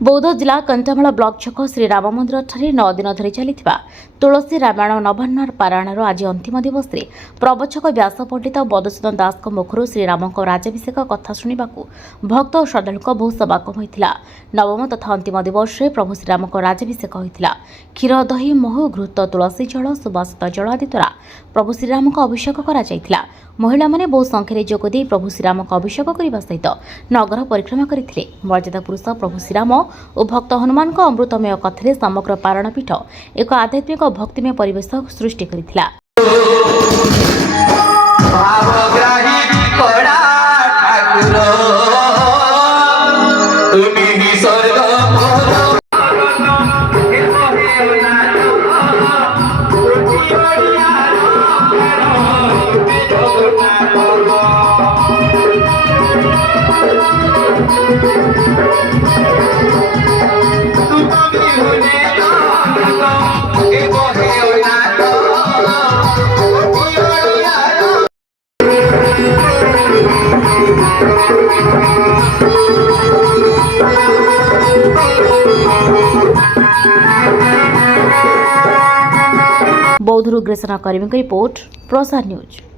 बौद्ध जिला कंटामाल ब्लॉक छक श्रीराम मंदिर ठारे 9 दिन धरी चलिथिबा तुलसी रामायण नवान्नार पारायणर आज अंतिम दिवस रे प्रवचक व्यास पंडित मधुसूदन दास मुखर श्रीराम राज्याभिषेक कथा शुणा भक्त और श्रद्धालु बहु समागम होता। नवम तथा अंतिम दिवस रे प्रभु श्रीराम राज्याभिषेक होता। क्षीर दही महु घृत तुलसी जल सुबासित जल आदि द्वारा प्रभु श्रीराम अभिषेक करा महिला माने बहु संख्याରେ जोगदे प्रभु श्रीराम अभिषेक करने सहित नगर परिक्रमा करते। मर्यादा पुरुष प्रभु श्रीराम और भक्त हनुमान अमृतमय कथारे समग्र पारण पीठ एक आध्यात्मिक भक्तिमय परिवेश सृष्टि करथिला। बौद्धरू ग्रेसना कर्मी रिपोर्ट प्रसार न्यूज।